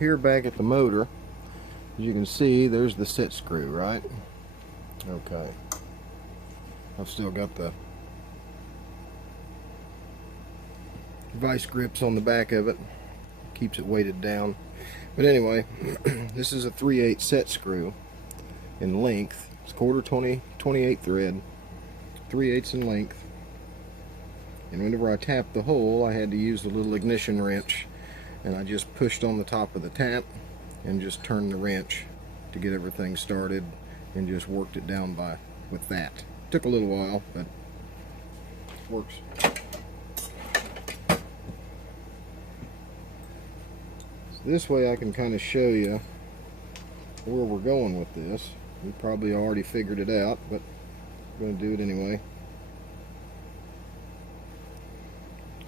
here back at the motor, as you can see, there's the set screw, right? Okay. I've still got the vice grips on the back of it. Keeps it weighted down. But anyway, this is a 3/8 set screw in length. It's quarter 28 thread, 3/8 in length. And whenever I tapped the hole, I had to use the little ignition wrench, and I just pushed on the top of the tap and just turned the wrench to get everything started, and just worked it down with that. Took a little while, but it works. So this way I can kind of show you where we're going with this. You probably already figured it out, but I'm going to do it anyway.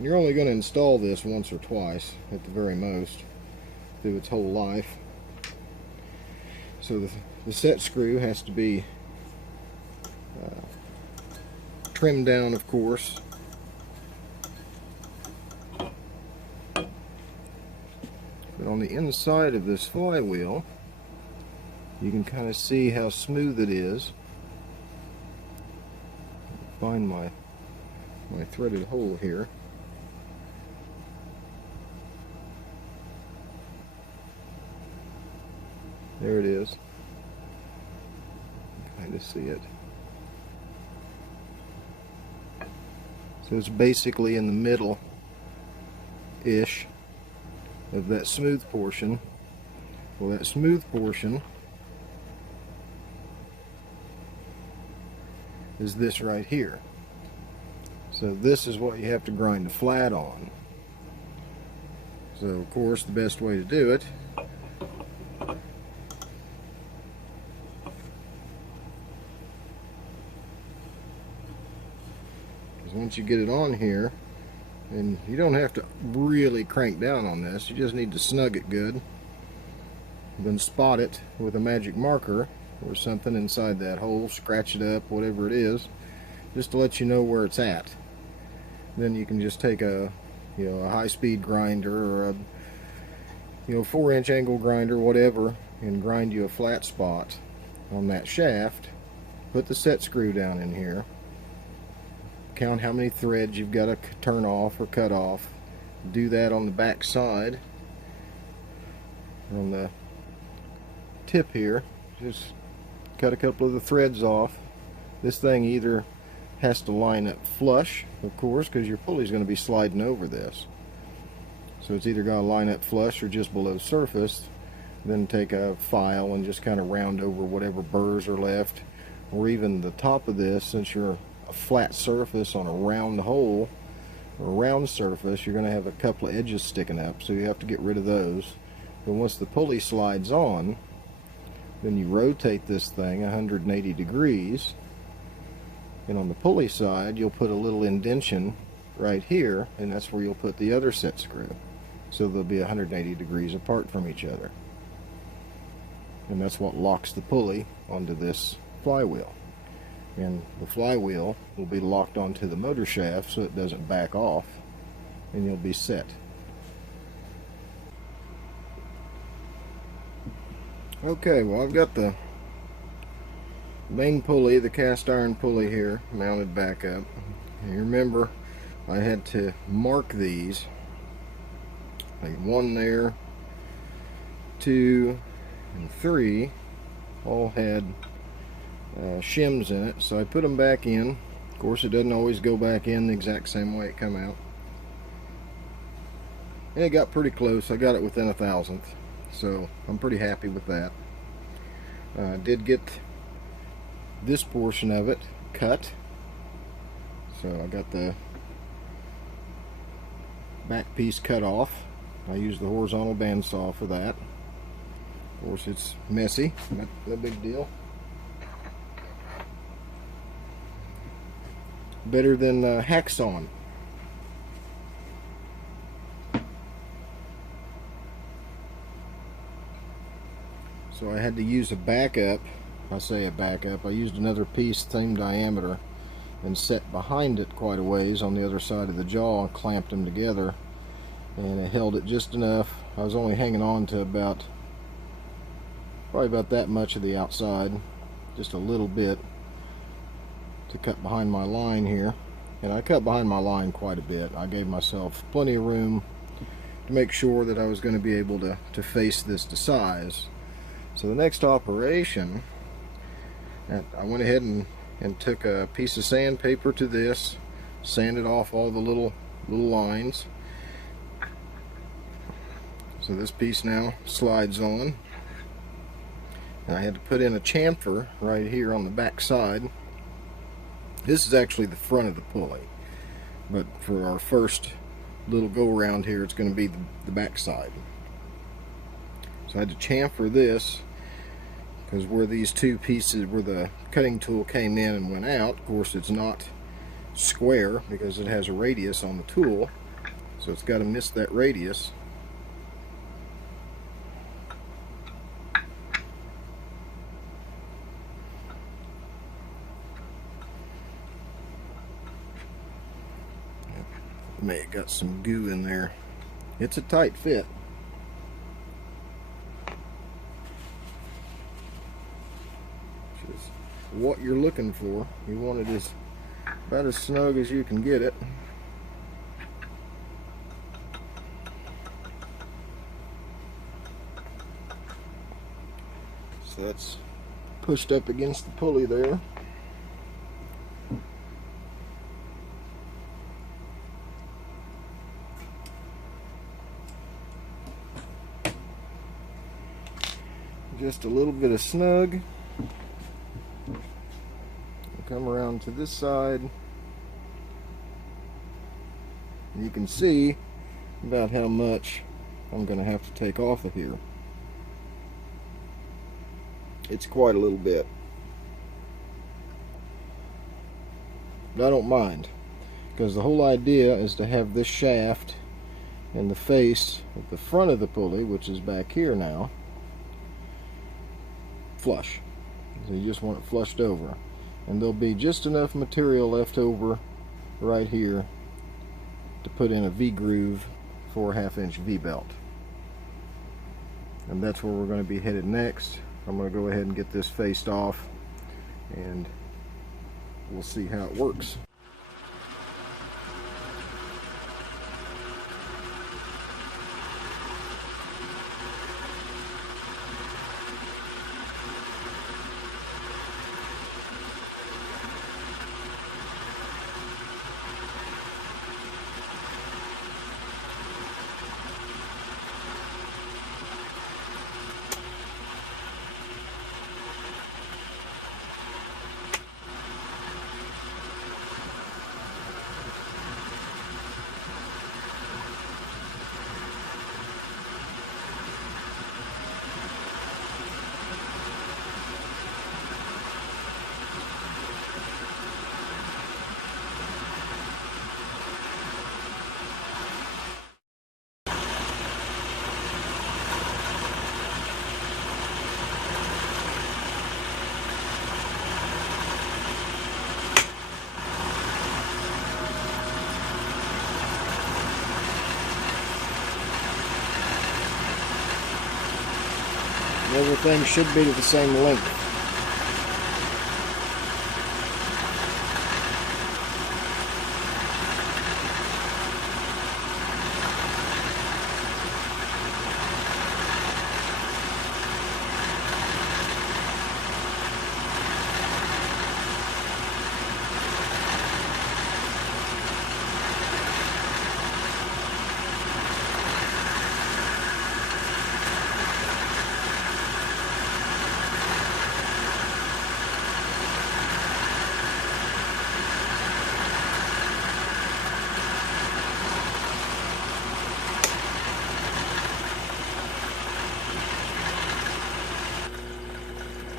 You're only going to install this once or twice at the very most through its whole life. So the set screw has to be trimmed down, of course. But on the inside of this flywheel, you can kind of see how smooth it is. Find my threaded hole here. There it is. You can kind of see it. So it's basically in the middle-ish of that smooth portion. Well, that smooth portion is this right here. So this is what you have to grind a flat on. So of course the best way to do it is once you get it on here, and you don't have to really crank down on this, you just need to snug it good, then spot it with a magic marker or something inside that hole, scratch it up, whatever it is, just to let you know where it's at. Then you can just take a high-speed grinder or a 4-inch angle grinder, whatever, and grind you a flat spot on that shaft. Put the set screw down in here, count how many threads you've got to turn off or cut off. Do that on the back side. On the tip here, just cut a couple of the threads off. This thing either has to line up flush, of course, because your pulley is going to be sliding over this. So it's either got to line up flush or just below surface. Then take a file and just kind of round over whatever burrs are left, or even the top of this. Since you're a flat surface on a round hole or a round surface, you're going to have a couple of edges sticking up, so you have to get rid of those. But once the pulley slides on, then you rotate this thing 180 degrees, and on the pulley side you'll put a little indentation right here, and that's where you'll put the other set screw. So they'll be 180 degrees apart from each other, and that's what locks the pulley onto this flywheel. And the flywheel will be locked onto the motor shaft so it doesn't back off, and you'll be set. Okay, well, I've got the main pulley, the cast iron pulley here, mounted back up. And you remember, I had to mark these. Like 1 there, 2, and 3 all had shims in it, so I put them back in. Of course, it doesn't always go back in the exact same way it come out. And it got pretty close. I got it within 1/1000th. So I'm pretty happy with that. I did get this portion of it cut, so I got the back piece cut off. I used the horizontal bandsaw for that. Of course, it's messy, but no big deal. Better than hacksawing. So I had to use a backup. I say a backup. I used another piece same diameter and set behind it quite a ways on the other side of the jaw and clamped them together, and it held it just enough. I was only hanging on to probably about that much of the outside, just a little bit to cut behind my line here. And I cut behind my line quite a bit. I gave myself plenty of room to make sure that I was going to be able to face this to size. So the next operation, I went ahead and took a piece of sandpaper to this, sanded off all the little lines. So this piece now slides on. And I had to put in a chamfer right here on the back side. This is actually the front of the pulley, but for our first little go around here, it's going to be the back side. So I had to chamfer this, because where these two pieces, where the cutting tool came in and went out, of course it's not square because it has a radius on the tool, so it's got to miss that radius. May have got some goo in there. It's a tight fit. Which is what you're looking for. You want it about as snug as you can get it. So that's pushed up against the pulley there. Just a little bit of snug. Come around to this side. You can see about how much I'm going to have to take off of here. It's quite a little bit. But I don't mind, because the whole idea is to have this shaft and the face at the front of the pulley, which is back here now, flush. So you just want it flushed over, and there'll be just enough material left over right here to put in a V-groove for a 1/2-inch V-belt. And that's where we're going to be headed next. I'm going to go ahead and get this faced off, and we'll see how it works. Everything should be to the same length.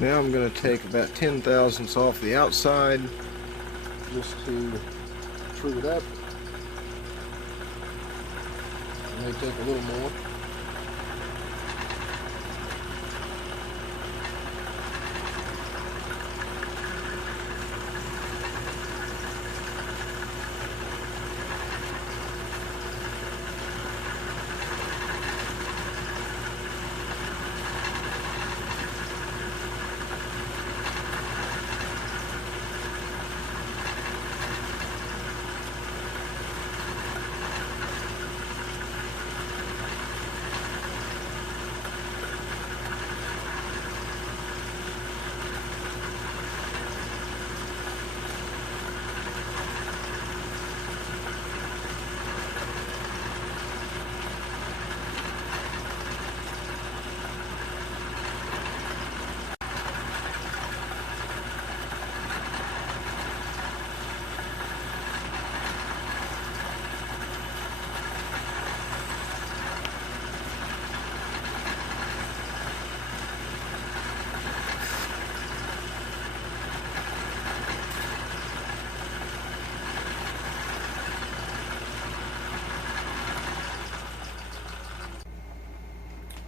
Now I'm going to take about 10 thousandths off the outside just to true it up. It may take a little more.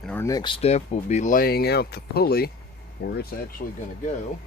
And our next step will be laying out the pulley where it's actually going to go.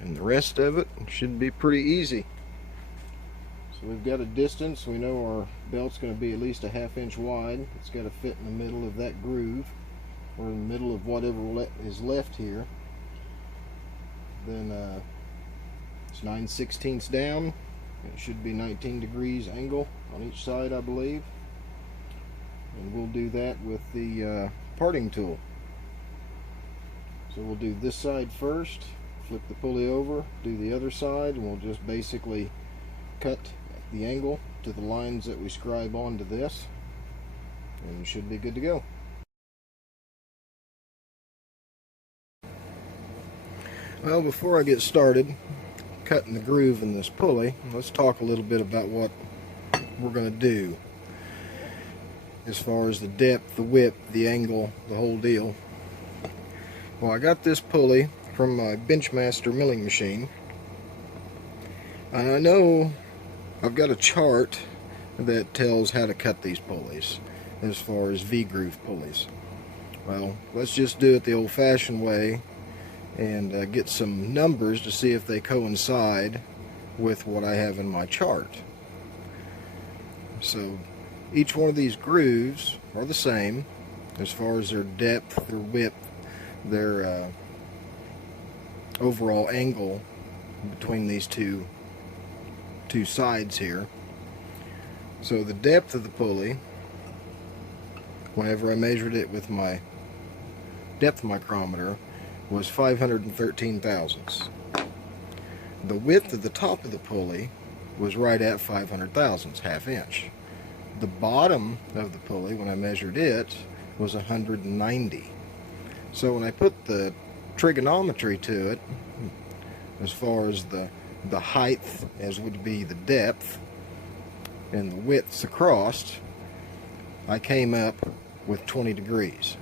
And the rest of it should be pretty easy. So we've got a distance. We know our belt's going to be at least a 1/2 inch wide. It's got to fit in the middle of that groove, or in the middle of whatever is left here. Then it's 9/16 down. It should be 19 degrees angle on each side, I believe. And we'll do that with the parting tool. So we'll do this side first, flip the pulley over, do the other side, and we'll just basically cut the angle to the lines that we scribe onto this, and we should be good to go. Well, before I get started cutting the groove in this pulley, let's talk a little bit about what we're going to do as far as the depth, the width, the angle, the whole deal. Well, I got this pulley from my Benchmaster milling machine, and I know I've got a chart that tells how to cut these pulleys as far as V-groove pulleys. Well, let's just do it the old-fashioned way and get some numbers to see if they coincide with what I have in my chart. So each one of these grooves are the same as far as their depth, their width, their overall angle between these two sides here. So the depth of the pulley, whenever I measured it with my depth micrometer, was 513 thousandths. The width of the top of the pulley was right at 500 thousandths, 1/2 inch. The bottom of the pulley, when I measured it, was 190. So when I put the trigonometry to it, as far as the height as would be the depth and the widths across, I came up with 20 degrees.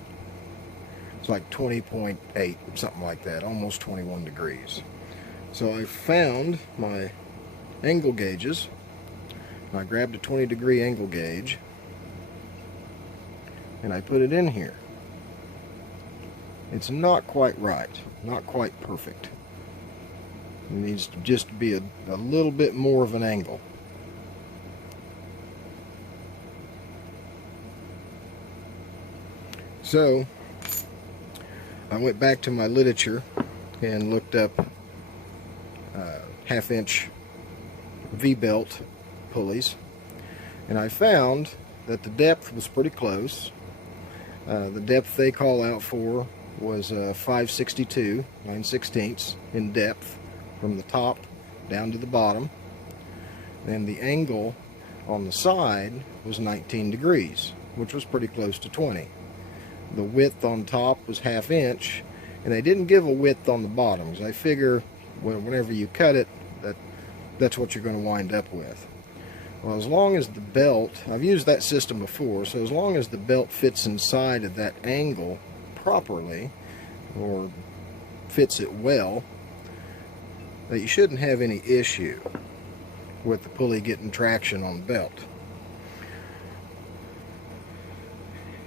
It's like 20.8, something like that, almost 21 degrees. So I found my angle gauges. I grabbed a 20-degree angle gauge and I put it in here. It's not quite right, not quite perfect. It needs to just be a little bit more of an angle. So I went back to my literature and looked up 1/2 inch V-belt pulleys, and I found that the depth was pretty close. The depth they call out for was 562, 9/16 in depth from the top down to the bottom, and the angle on the side was 19 degrees, which was pretty close to 20. The width on top was 1/2 inch, and they didn't give a width on the bottom, because I figure whenever you cut it, that's what you're going to wind up with. Well, as long as the belt, I've used that system before, so as long as the belt fits inside of that angle properly, or fits it well, that you shouldn't have any issue with the pulley getting traction on the belt.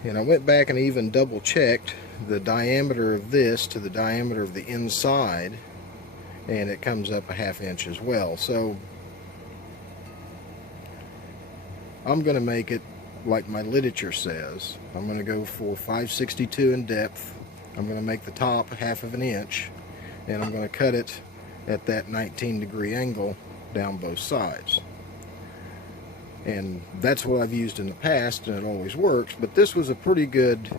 And I went back and even double checked the diameter of this to the diameter of the inside, and it comes up a 1/2 inch as well. So I'm going to make it like my literature says. I'm going to go for 562 in depth. I'm going to make the top 1/2 of an inch, and I'm going to cut it at that 19-degree angle down both sides. And that's what I've used in the past, and it always works. But this was a pretty good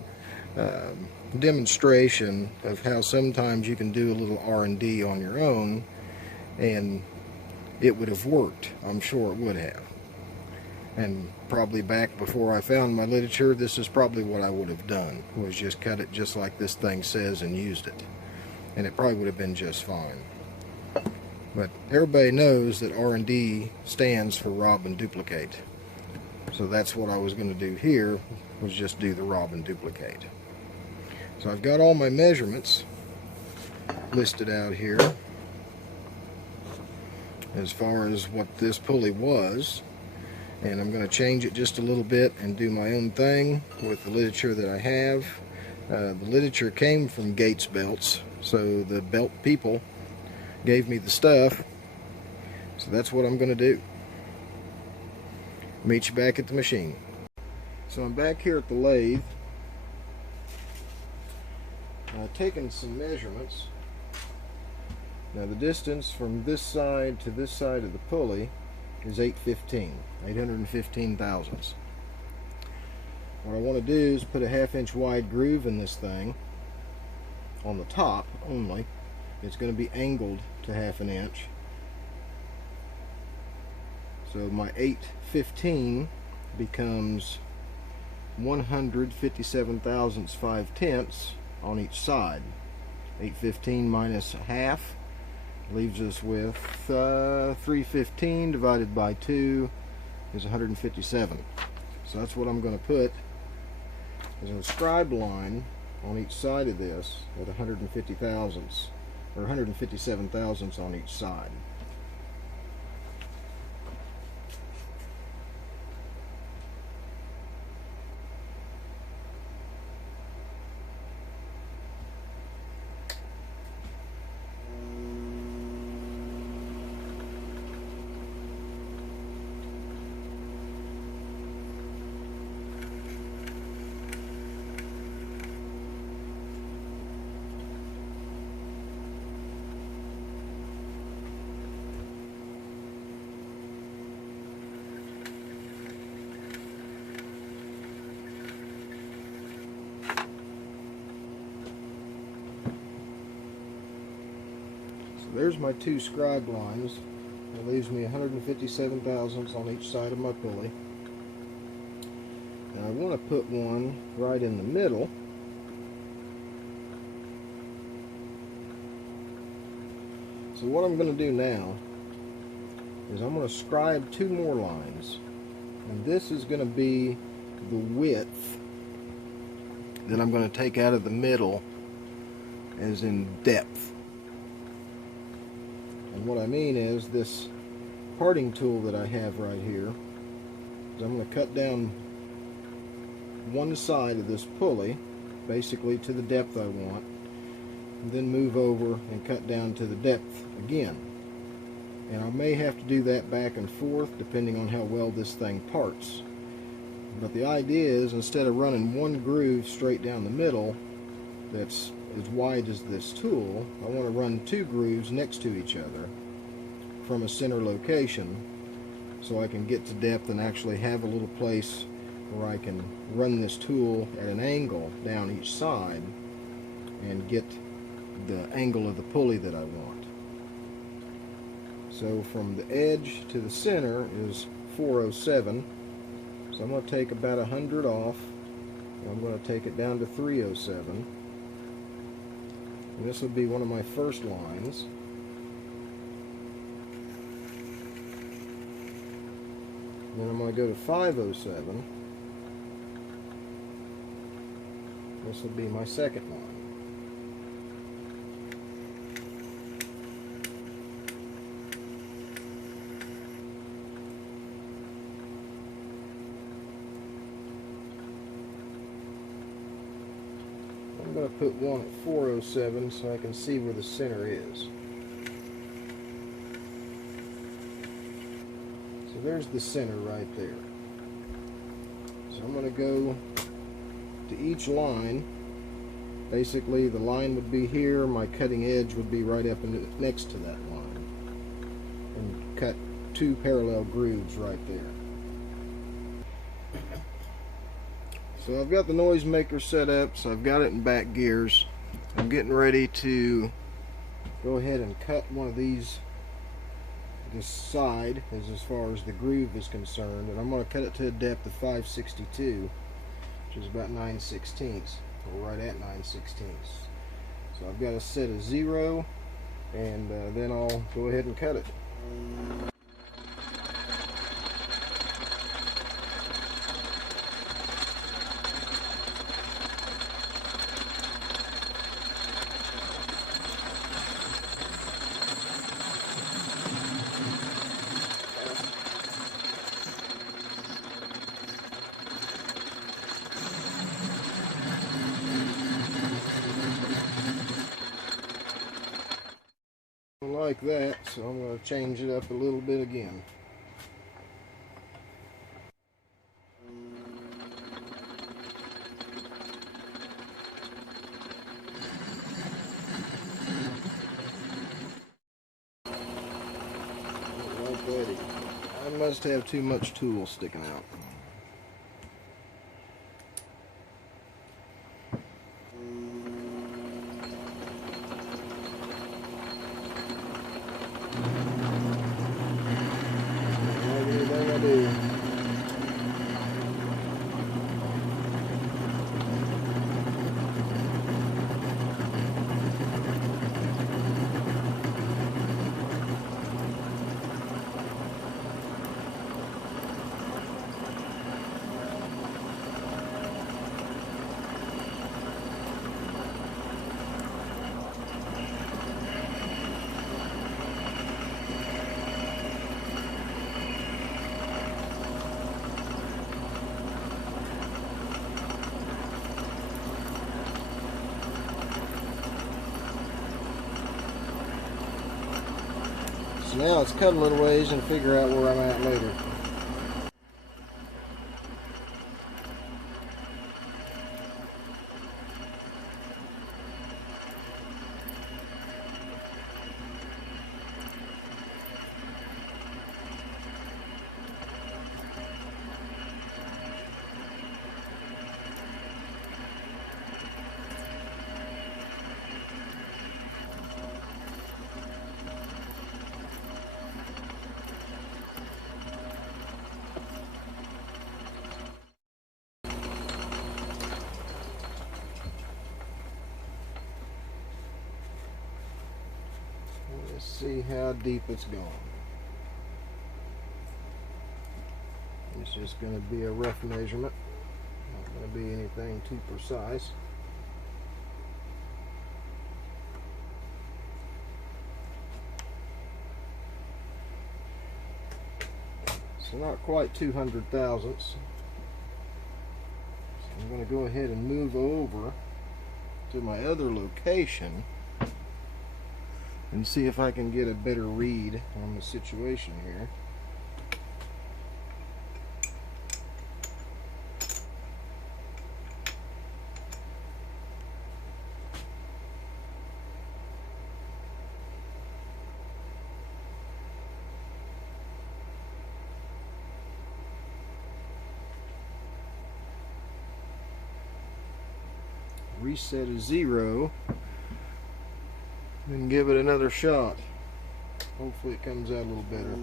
demonstration of how sometimes you can do a little R&D on your own, and it would have worked. I'm sure it would have. And probably back before I found my literature, this is probably what I would have done, was just cut it just like this thing says and used it. And it probably would have been just fine. But everybody knows that R&D stands for rob and duplicate. So that's what I was going to do here, was just do the rob and duplicate. So I've got all my measurements listed out here as far as what this pulley was. And I'm going to change it just a little bit and do my own thing with the literature that I have. The literature came from Gates Belts, so the belt people gave me the stuff. So that's what I'm going to do. Meet you back at the machine. So I'm back here at the lathe. I've taken some measurements. Now the distance from this side to this side of the pulley is 815 thousandths. What I want to do is put a 1/2 inch wide groove in this thing on the top only. It's going to be angled to 1/2 inch. So my 815 becomes 157 thousandths 5/10 on each side. 815 minus 1/2 leaves us with 315 divided by 2 is 157. So that's what I'm going to put as a scribe line on each side of this at 150 thousandths, or 157 thousandths on each side. There's my 2 scribe lines. That leaves me 157 thousandths on each side of my pulley. Now I want to put one right in the middle. So what I'm going to do now is I'm going to scribe 2 more lines. And this is going to be the width that I'm going to take out of the middle, as in depth. And what I mean is, this parting tool that I have right here, is I'm going to cut down one side of this pulley, basically to the depth I want, and then move over and cut down to the depth again. And I may have to do that back and forth depending on how well this thing parts. But the idea is, instead of running one groove straight down the middle that's as wide as this tool, I want to run 2 grooves next to each other from a center location, so I can get to depth and actually have a little place where I can run this tool at an angle down each side and get the angle of the pulley that I want. So from the edge to the center is 407, so I'm going to take about 100 off, and I'm going to take it down to 307. And this will be one of my first lines. Then I'm going to go to 507. This will be my second line. I'm going to put one at 407 so I can see where the center is. So there's the center right there. So I'm going to go to each line. Basically the line would be here, my cutting edge would be right up next to that line, and cut 2 parallel grooves right there. So I've got the noisemaker set up, so I've got it in back gears. I'm getting ready to go ahead and cut one of these this side is as far as the groove is concerned, and I'm going to cut it to a depth of 562, which is about 9/16, or right at 9/16. So I've got to set a 0, and then I'll go ahead and cut it. Like that, so I'm going to change it up a little bit again. Alrighty. I must have too much tool sticking out. So now let's cut a little ways and figure out where I'm at later. Let's see how deep it's going. It's just going to be a rough measurement. Not going to be anything too precise. So not quite 200 thousandths. So I'm going to go ahead and move over to my other location and see if I can get a better read on the situation here. Reset a 0 and give it another shot. Hopefully it comes out a little better.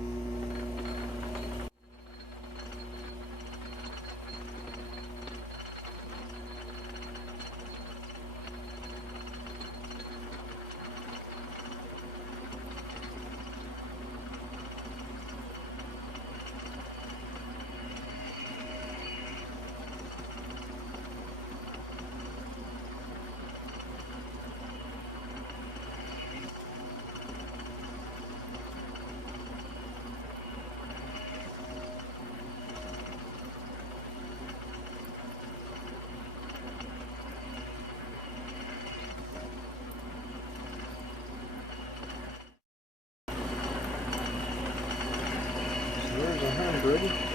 There's 100.